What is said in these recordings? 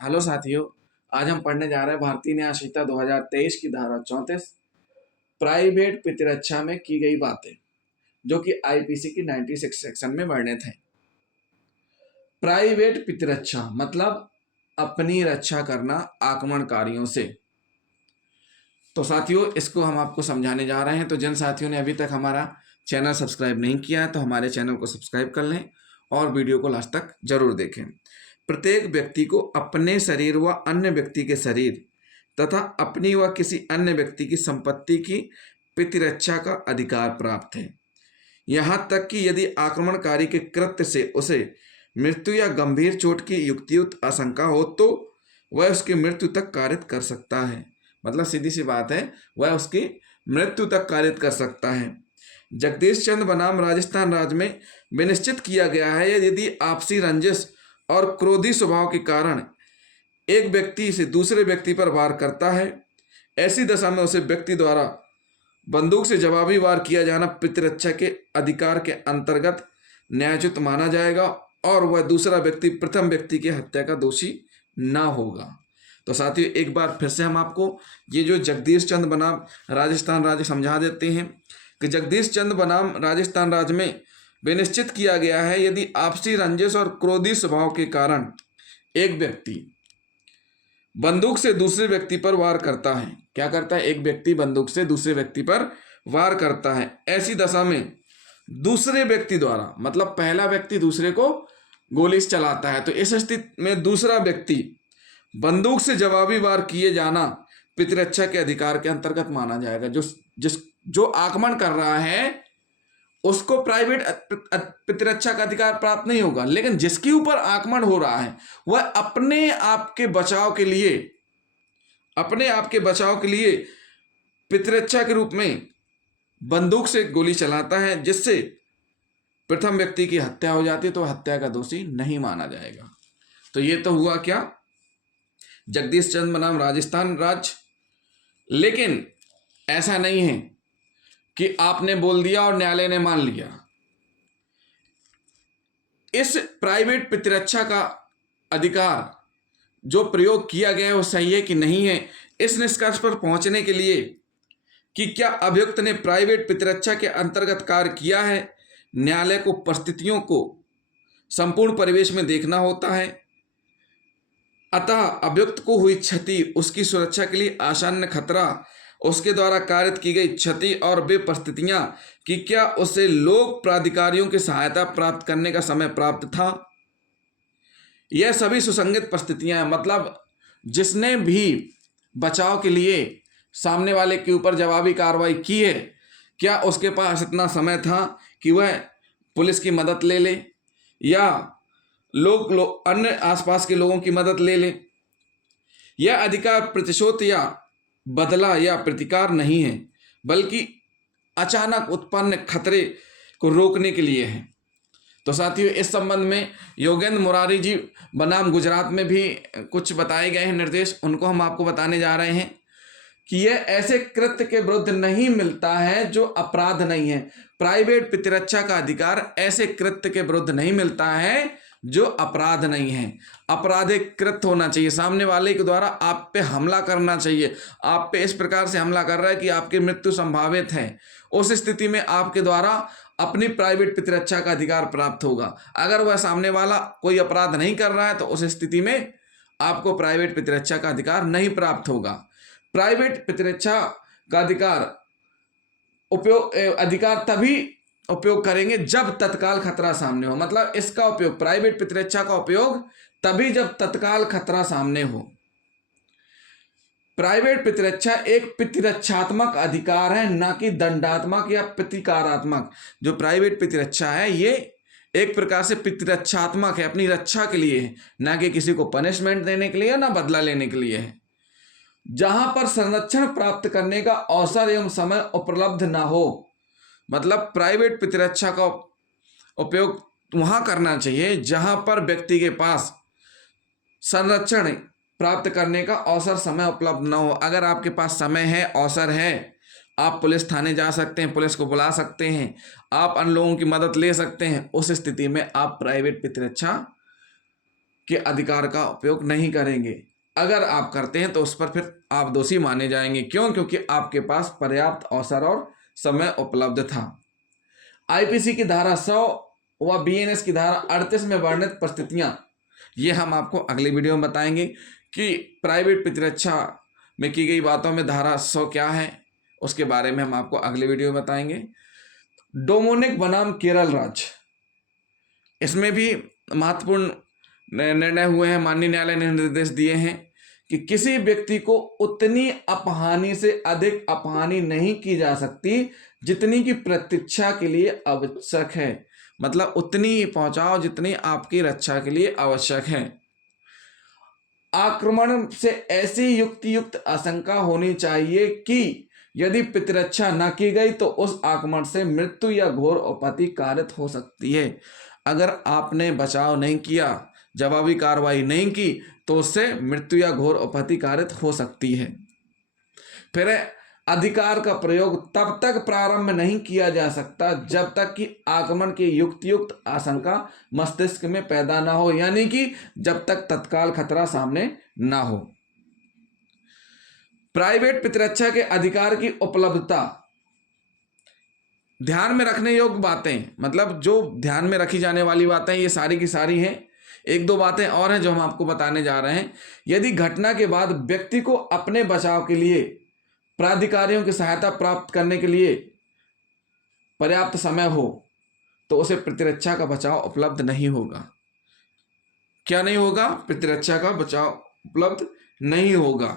Hello साथियों। आज हम पढ़ने जा रहे हैं भारतीय न्याय संहिता 2023 की धारा 34 प्राइवेट प्रतिरक्षा में की गई बातें, जो कि आईपीसी की 96 सेक्शन में वर्णित है। प्राइवेट प्रतिरक्षा मतलब अपनी रक्षा करना आक्रमणकारियों से। तो साथियों, इसको हम आपको समझाने जा रहे हैं। तो जिन साथियों ने अभी तक हमारा चैनल सब्सक्राइब नहीं किया है तो हमारे चैनल को सब्सक्राइब कर लें और वीडियो को लास्ट तक जरूर देखें। प्रत्येक व्यक्ति को अपने शरीर व अन्य व्यक्ति के शरीर तथा अपनी व किसी अन्य व्यक्ति की संपत्ति की प्रतिरक्षा का अधिकार प्राप्त है। यहाँ तक कि यदि आक्रमणकारी के कृत्य से उसे मृत्यु या गंभीर चोट की युक्तियुक्त आशंका हो तो वह उसकी मृत्यु तक कारित कर सकता है। मतलब सीधी सी बात है, वह उसकी मृत्यु तक कारित कर सकता है। जगदीश चंद्र बनाम राजस्थान राज्य में विनिश्चित किया गया है, यदि आपसी रंजिश और क्रोधी स्वभाव के कारण एक व्यक्ति से दूसरे व्यक्ति पर वार करता है, ऐसी दशा में उसे व्यक्ति द्वारा बंदूक से जवाबी वार किया जाना प्रतिरक्षा के अधिकार के अंतर्गत न्यायोचित माना जाएगा और वह दूसरा व्यक्ति प्रथम व्यक्ति की हत्या का दोषी न होगा। तो साथियों, एक बार फिर से हम आपको ये जो जगदीश चंद्र बनाम राजस्थान राज्य समझा देते हैं कि जगदीश चंद्र बनाम राजस्थान राज्य में विनिश्चित किया गया है, यदि आपसी रंजिश और क्रोधी स्वभाव के कारण एक व्यक्ति बंदूक से दूसरे व्यक्ति पर वार करता है। क्या करता है? एक व्यक्ति बंदूक से दूसरे व्यक्ति पर वार करता है। ऐसी दशा में दूसरे व्यक्ति द्वारा, मतलब पहला व्यक्ति दूसरे को गोली चलाता है, तो इस स्थिति में दूसरा व्यक्ति बंदूक से जवाबी वार किए जाना प्रतिरक्षा के अधिकार के अंतर्गत माना जाएगा। जो आक्रमण कर रहा है उसको प्राइवेट प्रतिरक्षा का अधिकार प्राप्त नहीं होगा, लेकिन जिसके ऊपर आक्रमण हो रहा है वह अपने आप के बचाव के लिए प्रतिरक्षा के रूप में बंदूक से गोली चलाता है, जिससे प्रथम व्यक्ति की हत्या हो जाती है, तो हत्या का दोषी नहीं माना जाएगा। तो ये तो हुआ क्या, जगदीश चंद्र बनाम राजस्थान राज्य। लेकिन ऐसा नहीं है कि आपने बोल दिया और न्यायालय ने मान लिया। इस प्राइवेट प्रतिरक्षा का अधिकार जो प्रयोग किया गया है वो सही है कि नहीं है, इस निष्कर्ष पर पहुंचने के लिए कि क्या अभियुक्त ने प्राइवेट प्रतिरक्षा के अंतर्गत कार्य किया है, न्यायालय को परिस्थितियों को संपूर्ण परिवेश में देखना होता है। अतः अभियुक्त को हुई क्षति, उसकी सुरक्षा के लिए आसन्न खतरा, उसके द्वारा कारित की गई क्षति और वे परिस्थितियां कि क्या उसे लोक प्राधिकारियों की सहायता प्राप्त करने का समय प्राप्त था, यह सभी सुसंगत परिस्थितियां हैं। मतलब जिसने भी बचाव के लिए सामने वाले के ऊपर जवाबी कार्रवाई की है, क्या उसके पास इतना समय था कि वह पुलिस की मदद ले ले या अन्य आसपास के लोगों की मदद ले ले। यह अधिकार प्रतिशोध या बदला या प्रतिकार नहीं है, बल्कि अचानक उत्पन्न खतरे को रोकने के लिए है। तो साथियों, इस संबंध में योगेंद्र मुरारी जी बनाम गुजरात में भी कुछ बताए गए हैं निर्देश, उनको हम आपको बताने जा रहे हैं कि यह ऐसे कृत्य के विरुद्ध नहीं मिलता है जो अपराध नहीं है। प्राइवेट प्रतिरक्षा का अधिकार ऐसे कृत्य के विरुद्ध नहीं मिलता है जो अपराध नहीं है। आपराधिक कृत्य होना चाहिए, सामने वाले के द्वारा आप पे हमला करना चाहिए, आप पे इस प्रकार से हमला कर रहा है कि आपकी मृत्यु संभावित है। उस स्थिति में आपके द्वारा अपनी प्राइवेट प्रतिरक्षा का अधिकार प्राप्त होगा। अगर वह सामने वाला कोई अपराध नहीं कर रहा है तो उस स्थिति में आपको प्राइवेट प्रतिरक्षा का अधिकार नहीं प्राप्त होगा। प्राइवेट प्रतिरक्षा का अधिकार तभी उपयोग करेंगे जब तत्काल खतरा सामने हो। मतलब इसका उपयोग, प्राइवेट प्रतिरक्षा का उपयोग तभी जब तत्काल खतरा सामने हो। प्राइवेट प्रतिरक्षा एक प्रतिरक्षात्मक अधिकार है, ना कि दंडात्मक या प्रतिकारात्मक। जो प्राइवेट प्रतिरक्षा है ये एक प्रकार से प्रतिरक्षात्मक है, अपनी रक्षा के लिए है, ना कि किसी को पनिशमेंट देने के लिए, ना बदला लेने के लिए है। जहां पर संरक्षण प्राप्त करने का अवसर एवं समय उपलब्ध ना हो, मतलब प्राइवेट प्रतिरक्षा का उपयोग वहां करना चाहिए जहां पर व्यक्ति के पास संरक्षण प्राप्त करने का अवसर समय उपलब्ध न हो। अगर आपके पास समय है, अवसर है, आप पुलिस थाने जा सकते हैं, पुलिस को बुला सकते हैं, आप अन्य लोगों की मदद ले सकते हैं, उस स्थिति में आप प्राइवेट प्रतिरक्षा के अधिकार का उपयोग नहीं करेंगे। अगर आप करते हैं तो उस पर फिर आप दोषी माने जाएंगे। क्यों? क्योंकि आपके पास पर्याप्त अवसर और समय उपलब्ध था। आईपीसी की धारा 100 व बीएनएस की धारा 38 में वर्णित परिस्थितियां, ये हम आपको अगली वीडियो में बताएंगे कि प्राइवेट प्रतिरक्षा में की गई बातों में धारा 100 क्या है, उसके बारे में हम आपको अगले वीडियो में बताएंगे। डोमिनिक बनाम केरल राज्य, इसमें भी महत्वपूर्ण निर्णय हुए हैं। माननीय न्यायालय ने निर्देश दिए हैं कि किसी व्यक्ति को उतनी अपहानि से अधिक अपहानि नहीं की जा सकती जितनी की प्रतीक्षा के लिए आवश्यक है। मतलब उतनी ही पहुंचाओ जितनी आपकी रक्षा के लिए आवश्यक है। आक्रमण से ऐसी युक्तियुक्त आशंका होनी चाहिए कि यदि प्रतिरक्षा न की गई तो उस आक्रमण से मृत्यु या घोर आपत्ति कारित हो सकती है। अगर आपने बचाव नहीं किया, जवाबी कार्रवाई नहीं की, तो उससे मृत्यु या घोर आपत्ति कारित हो सकती है। फिर अधिकार का प्रयोग तब तक प्रारंभ नहीं किया जा सकता जब तक कि आक्रमण की युक्तियुक्त आशंका मस्तिष्क में पैदा ना हो, यानी कि जब तक तत्काल खतरा सामने ना हो। प्राइवेट प्रतिरक्षा के अधिकार की उपलब्धता, ध्यान में रखने योग्य बातें, मतलब जो ध्यान में रखी जाने वाली बातें ये सारी की सारी हैं। एक दो बातें और हैं जो हम आपको बताने जा रहे हैं। यदि घटना के बाद व्यक्ति को अपने बचाव के लिए प्राधिकारियों की सहायता प्राप्त करने के लिए पर्याप्त समय हो तो उसे प्रतिरक्षा का बचाव उपलब्ध नहीं होगा। क्या नहीं होगा? प्रतिरक्षा का बचाव उपलब्ध नहीं होगा।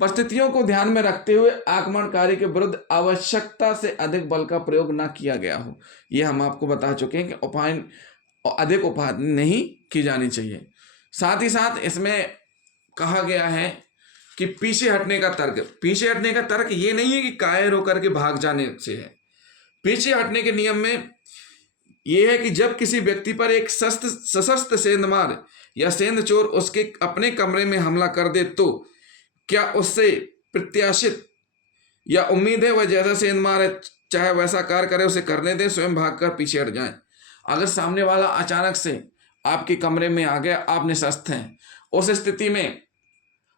परिस्थितियों को ध्यान में रखते हुए आक्रमणकारी के विरुद्ध आवश्यकता से अधिक बल का प्रयोग न किया गया हो। यह हम आपको बता चुके हैं कि अधिक उपहानि नहीं की जानी चाहिए। साथ ही साथ इसमें कहा गया है कि पीछे हटने का तर्क ये नहीं है कि कायर होकर के भाग जाने से है। पीछे हटने के नियम में यह है कि जब किसी व्यक्ति पर एक सशस्त्र सेंधमार या सेंध चोर उसके अपने कमरे में हमला कर दे तो क्या उससे प्रत्याशित या उम्मीद है वह जैसा सेंधमार है चाहे वैसा कार्य करे उसे करने दें, स्वयं भागकर पीछे हट जाएं। अगर सामने वाला अचानक से आपके कमरे में आ गया, आप निशस्त्र हैं, उस स्थिति में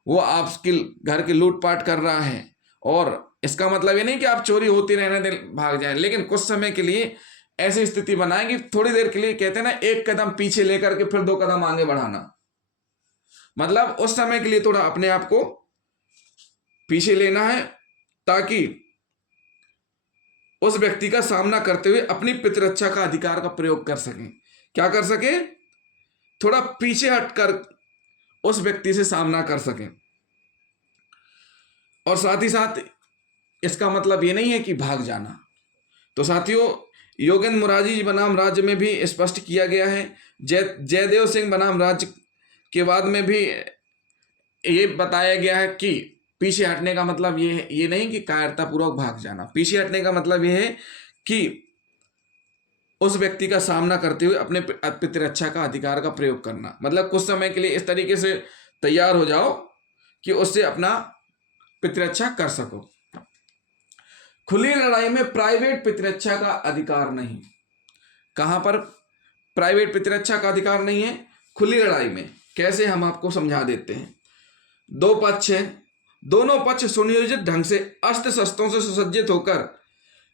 वो आपकी घर की लूटपाट कर रहा है, और इसका मतलब ये नहीं कि आप चोरी होती रहने दें भाग जाएं, लेकिन कुछ समय के लिए ऐसी स्थिति बनाएं कि थोड़ी देर के लिए, कहते हैं ना, एक कदम पीछे लेकर के फिर 2 कदम आगे बढ़ाना। मतलब उस समय के लिए थोड़ा अपने आप को पीछे लेना है ताकि उस व्यक्ति का सामना करते हुए अपनी प्रतिरक्षा का अधिकार का प्रयोग कर सकें। क्या कर सके? थोड़ा पीछे हटकर उस व्यक्ति से सामना कर सकें। और साथ ही साथ इसका मतलब ये नहीं है कि भाग जाना। तो साथियों, योगेंद्र मोरारजी बनाम राज्य में भी स्पष्ट किया गया है। जयदेव सिंह बनाम राज्य के बाद में भी ये बताया गया है कि पीछे हटने का मतलब ये नहीं कि कायरतापूर्वक भाग जाना। पीछे हटने का मतलब ये है कि उस व्यक्ति का सामना करते हुए अपने प्रतिरक्षा का अधिकार का प्रयोग करना। मतलब कुछ समय के लिए इस तरीके से तैयार हो जाओ कि उससे अपना प्रतिरक्षा कर सको। खुली लड़ाई में प्राइवेट प्रतिरक्षा का अधिकार नहीं। कहां पर प्राइवेट प्रतिरक्षा का अधिकार नहीं है? खुली लड़ाई में। कैसे, हम आपको समझा देते हैं। 2 पक्ष हैं, दोनों पक्ष सुनियोजित ढंग से अस्त्र शस्त्रों से सुसज्जित होकर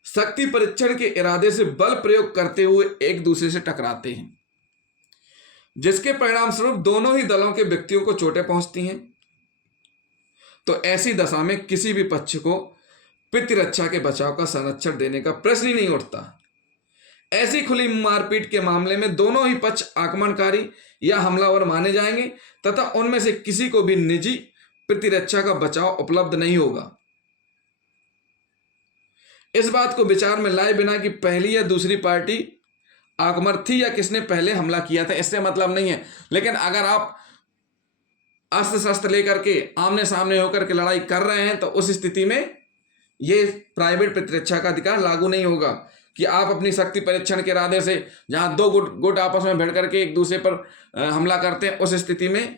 शक्ति परीक्षण के इरादे से बल प्रयोग करते हुए एक दूसरे से टकराते हैं, जिसके परिणाम स्वरूप दोनों ही दलों के व्यक्तियों को चोटें पहुंचती हैं। तो ऐसी दशा में किसी भी पक्ष को प्रतिरक्षा के बचाव का संरक्षण देने का प्रश्न ही नहीं उठता। ऐसी खुली मारपीट के मामले में दोनों ही पक्ष आक्रमणकारी या हमलावर माने जाएंगे तथा उनमें से किसी को भी निजी प्रतिरक्षा का बचाव उपलब्ध नहीं होगा। इस बात को विचार में लाए बिना कि पहली या दूसरी पार्टी आक्रमण थी या किसने पहले हमला किया था, इससे मतलब नहीं है। लेकिन अगर आप अस्त्र शस्त्र लेकर के आमने सामने होकर के लड़ाई कर रहे हैं तो उस स्थिति में ये प्राइवेट प्रतिरक्षा का अधिकार लागू नहीं होगा कि आप अपनी शक्ति परीक्षण के इरादे से जहां 2 गुट आपस में भिड़ करके एक दूसरे पर हमला करते हैं, उस स्थिति में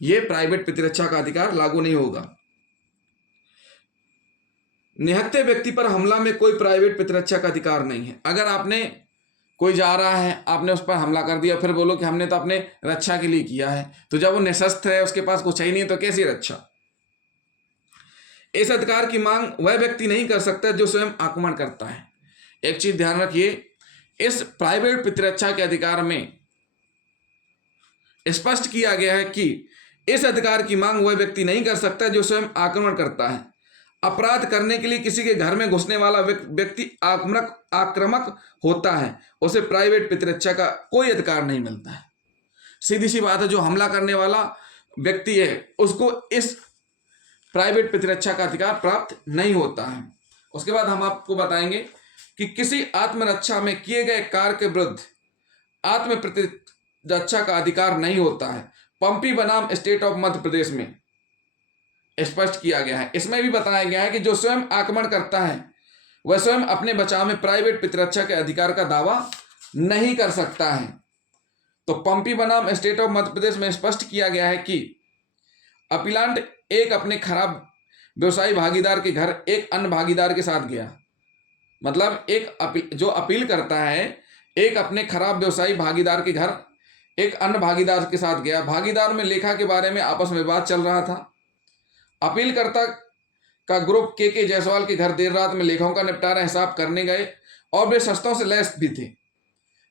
यह प्राइवेट प्रतिरक्षा का अधिकार लागू नहीं होगा। निहत्थे व्यक्ति पर हमला में कोई प्राइवेट प्रतिरक्षा का अधिकार नहीं है। अगर आपने कोई जा रहा है, आपने उस पर हमला कर दिया, फिर बोलो कि हमने तो अपने रक्षा के लिए किया है। तो जब वो निशस्त्र है, उसके पास कुछ है ही नहीं, तो कैसी रक्षा? इस अधिकार की मांग वह व्यक्ति नहीं कर सकता जो स्वयं आक्रमण करता है। एक चीज ध्यान रखिए, इस प्राइवेट प्रतिरक्षा के अधिकार में स्पष्ट किया गया है कि इस अधिकार की मांग वह व्यक्ति नहीं कर सकता जो स्वयं आक्रमण करता है। अपराध करने के लिए किसी के घर में घुसने वाला व्यक्ति आक्रामक होता है, उसे प्राइवेट प्रतिरक्षा का कोई अधिकार नहीं मिलता है। सीधी सी बात है, जो हमला करने वाला व्यक्ति है उसको इस प्राइवेट प्रतिरक्षा का अधिकार प्राप्त नहीं होता है। उसके बाद हम आपको बताएंगे कि किसी आत्मरक्षा में किए गए कार्य के विरुद्ध आत्म प्रतिरक्षा का अधिकार नहीं होता है। पंपी बनाम स्टेट ऑफ मध्य प्रदेश में स्पष्ट किया गया है। इसमें भी बताया गया है कि जो स्वयं आक्रमण करता है वह स्वयं अपने बचाव में प्राइवेट प्रतिरक्षा के अधिकार का दावा नहीं कर सकता है। तो पंपी बनाम स्टेट ऑफ मध्य प्रदेश में स्पष्ट किया गया है कि अपीलांट एक अपने खराब व्यवसायी भागीदार के घर एक अन्य भागीदार के साथ गया। मतलब जो अपील करता है, एक अपने खराब व्यवसायी भागीदार के घर एक अन्य भागीदार के साथ गया। भागीदार में लेखा के बारे में आपस में बात चल रहा था। अपीलकर्ता का ग्रुप के जायसवाल के घर देर रात में लेखाओं का निपटारा हिसाब करने गए और वे शर्तों से लैस भी थे।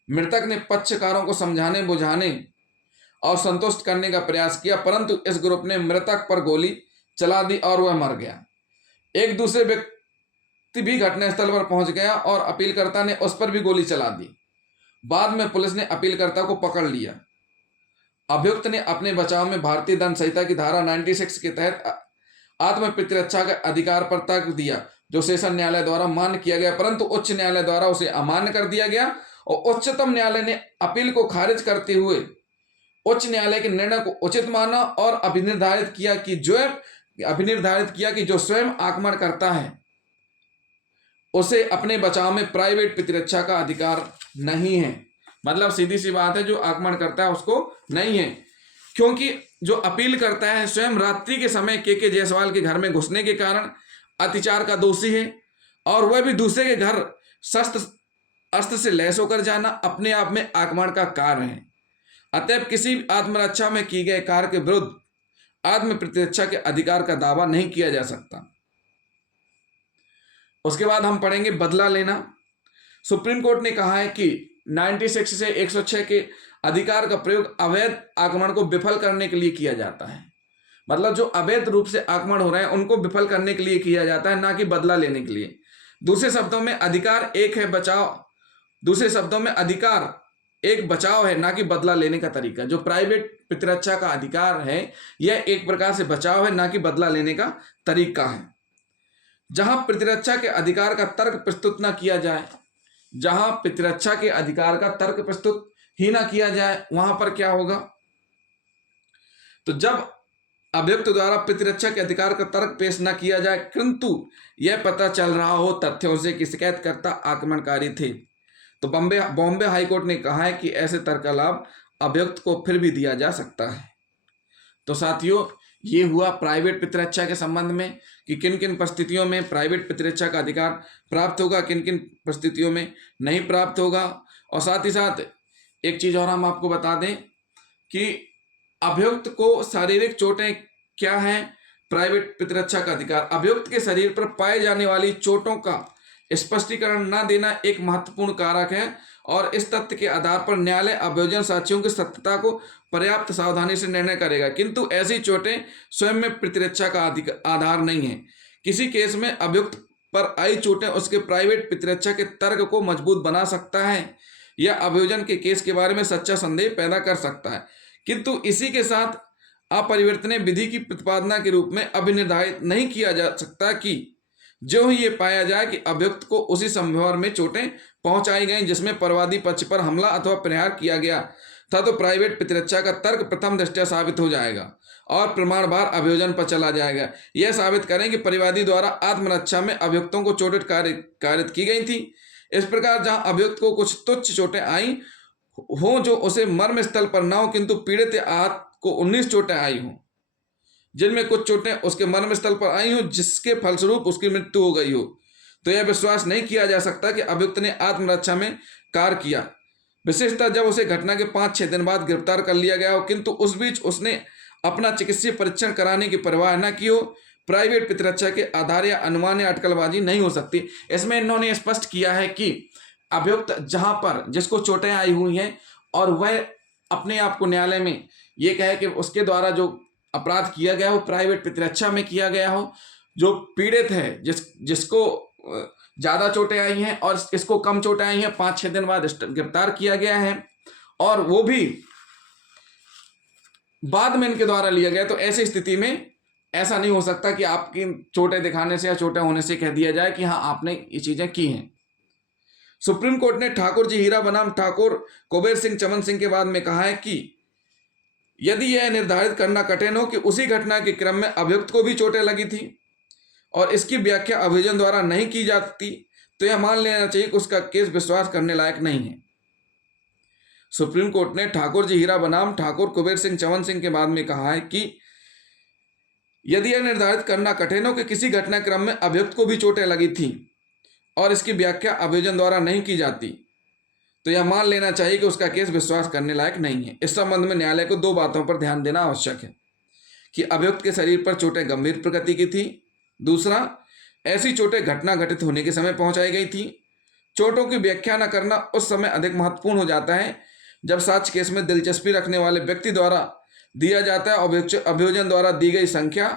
मृतक ने पक्षकारों को समझाने बुझाने और संतुष्ट करने का प्रयास किया, परंतु इस ग्रुप ने मृतक पर गोली चला दी और वह मर गया। एक दूसरे व्यक्ति भी घटनास्थल पर पहुंच गया और अपीलकर्ता ने उस पर भी गोली चला दी। बाद में पुलिस ने अपीलकर्ता को पकड़ लिया। अभियुक्त ने अपने बचाव में भारतीय दंड संहिता की धारा 96 के तहत आत्म प्रतिरक्षा के अधिकार पर तर्क दिया, जो सेशन न्यायालय द्वारा मान्य किया गया, परंतु उच्च न्यायालय द्वारा उसे अमान्य कर दिया गया और उच्चतम न्यायालय ने अपील को खारिज करते हुए उच्च न्यायालय के निर्णय को उचित माना और अभिनिर्धारित किया कि जो स्वयं आक्रमण करता है उसे अपने बचाव में प्राइवेट प्रतिरक्षा का अधिकार नहीं है। मतलब सीधी सी बात है, जो आक्रमण करता है उसको नहीं है, क्योंकि जो अपील करता है स्वयं रात्रि के समय के जायसवाल के घर में घुसने के कारण अत्याचार का दोषी है और वह भी दूसरे के घर अस्त्र से लैस होकर जाना अपने आप में आक्रमण का कार्य है। अतएव किसी आत्मरक्षा में किए गए कार्य के विरुद्ध आत्म प्रतिरक्षा के अधिकार का दावा नहीं किया जा सकता। उसके बाद हम पढ़ेंगे बदला लेना। सुप्रीम कोर्ट ने कहा है कि 96 से 106 के अधिकार का प्रयोग अवैध आक्रमण को विफल करने के लिए किया जाता है। मतलब जो अवैध रूप से आक्रमण हो रहे हैं उनको विफल करने के लिए किया जाता है, ना कि बदला लेने के लिए। दूसरे शब्दों में अधिकार एक है बचाव, दूसरे शब्दों में अधिकार एक बचाव है, ना कि बदला लेने का तरीका। जो प्राइवेट प्रतिरक्षा का अधिकार है यह एक प्रकार से बचाव है, ना कि बदला लेने का तरीका है। जहां प्रतिरक्षा के अधिकार का तर्क प्रस्तुत ना किया जाए, जहां प्रतिरक्षा के अधिकार का तर्क प्रस्तुत ही ना किया जाए, वहां पर क्या होगा? तो जब अभियुक्त द्वारा प्रतिरक्षा के अधिकार का तर्क पेश न किया जाए किंतु यह पता चल रहा हो तथ्यों से कि शिकायतकर्ता आक्रमणकारी थे, तो बॉम्बे हाईकोर्ट ने कहा है कि ऐसे तर्क का लाभ अभियुक्त को फिर भी दिया जा सकता है। तो साथियों, ये हुआ प्राइवेट प्रतिरक्षा के संबंध में कि किन किन परिस्थितियों में प्राइवेट प्रतिरक्षा का अधिकार प्राप्त होगा, किन किन परिस्थितियों में नहीं प्राप्त होगा। और साथ ही साथ एक चीज और हम आपको बता दें कि अभियुक्त को शारीरिक चोटें क्या हैं, प्राइवेट प्रतिरक्षा का अधिकार। अभियुक्त के शरीर पर पाए जाने वाली चोटों का स्पष्टीकरण न देना एक महत्वपूर्ण कारक है और इस तथ्य के आधार पर न्यायालय अभियोजन साक्ष्यों की सत्यता को पर्याप्त सावधानी से निर्णय करेगा, किंतु ऐसी चोटें स्वयं में प्रतिरक्षा का आधार नहीं है। किसी केस में अभियुक्त पर आई चोटें उसके प्राइवेट प्रतिरक्षा के तर्क को मजबूत बना सकता है या अभियोजन के केस के बारे में सच्चा संदेह पैदा कर सकता है, किंतु इसी के साथ अपरिवर्तनीय विधि की प्रतिपादना के रूप में अभिनिर्धारित नहीं किया जा सकता कि जो ही ये पाया जाए कि अभियुक्त को उसी संभव में चोटें पहुंचाई गई जिसमें परवादी पक्ष पर हमला अथवा प्रहार किया गया था, तो प्राइवेट प्रतिरक्षा का तर्क प्रथम दृष्टया साबित हो जाएगा और प्रमाण भार अभियोजन पर चला जाएगा। यह साबित करें कि परिवादी द्वारा आत्मरक्षा में अभियुक्तों को चोटें कारित की गई थी। इस प्रकार जहां अभियुक्त को कुछ तुच्छ चोटें आई हो जो उसे मर्म स्थल पर न हो, किंतु पीड़ित आहत को 19 चोटें आई हो, जिनमें कुछ चोटें उसके मर्म स्थल पर आई हो जिसके फलस्वरूप उसकी मृत्यु हो गई हो, तो यह विश्वास नहीं किया जा सकता कि अभियुक्त ने आत्मरक्षा में कार्य किया, विशेषतः जब उसे घटना के 5-6 दिन बाद गिरफ्तार कर लिया गया हो, किंतु उस बीच उसने अपना चिकित्सीय परीक्षण कराने की परवाह न की हो। प्राइवेट प्रतिरक्षा के आधार या अनुमान या अटकलबाजी नहीं हो सकती। इसमें इन्होंने स्पष्ट किया है कि अभियुक्त जहां पर जिसको चोटें आई हुई हैं और वह अपने आप को न्यायालय में ये कहे कि उसके द्वारा जो अपराध किया गया हो प्राइवेट प्रतिरक्षा में किया गया हो, जो पीड़ित है जिसको ज़्यादा चोटें आई हैं और इसको कम चोटें आई हैं, 5-6 दिन बाद गिरफ्तार किया गया है और वो भी बाद में इनके द्वारा लिया गया, तो ऐसी स्थिति में ऐसा नहीं हो सकता कि आपकी चोटें दिखाने से या चोटें होने से कह दिया जाए कि हाँ आपने ये चीज़ें की हैं। सुप्रीम कोर्ट ने ठाकुर जी हीरा बनाम ठाकुर कुबेर सिंह चमन सिंह के बाद में कहा है कि यदि यह निर्धारित करना कठिन हो कि उसी घटना के क्रम में अभियुक्त को भी चोटें लगी थी और इसकी व्याख्या अभियोजन द्वारा नहीं की जाती, तो यह मान लेना चाहिए कि उसका केस विश्वास करने लायक नहीं है। सुप्रीम कोर्ट ने ठाकुर जी हीरा बनाम ठाकुर कुबेर सिंह चमन सिंह के बाद में कहा है कि यदि यह निर्धारित करना कठिन हो कि किसी घटनाक्रम में अभियुक्त को भी चोटें लगी थी और इसकी व्याख्या अभियोजन द्वारा नहीं की जाती, तो यह मान लेना चाहिए कि उसका केस विश्वास करने लायक नहीं है। इस संबंध में न्यायालय को 2 बातों पर ध्यान देना आवश्यक है कि अभियुक्त के शरीर पर चोटें गंभीर प्रकृति की थी, दूसरा ऐसी चोटें घटना घटित होने के समय पहुंचाई गई थी। चोटों की व्याख्या न करना उस समय अधिक महत्वपूर्ण हो जाता है जब साक्ष्य केस में दिलचस्पी रखने वाले व्यक्ति द्वारा दिया जाता है और अभियोजन द्वारा दी गई संख्या,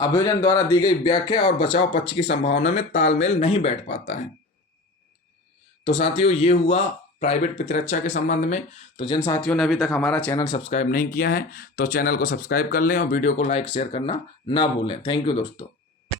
अभियोजन द्वारा दी गई व्याख्या और बचाव पक्ष की संभावना में तालमेल नहीं बैठ पाता है। तो साथियों, ये हुआ प्राइवेट प्रतिरक्षा के संबंध में। तो जिन साथियों ने अभी तक हमारा चैनल सब्सक्राइब नहीं किया है तो चैनल को सब्सक्राइब कर लें और वीडियो को लाइक शेयर करना ना भूलें। थैंक यू दोस्तों।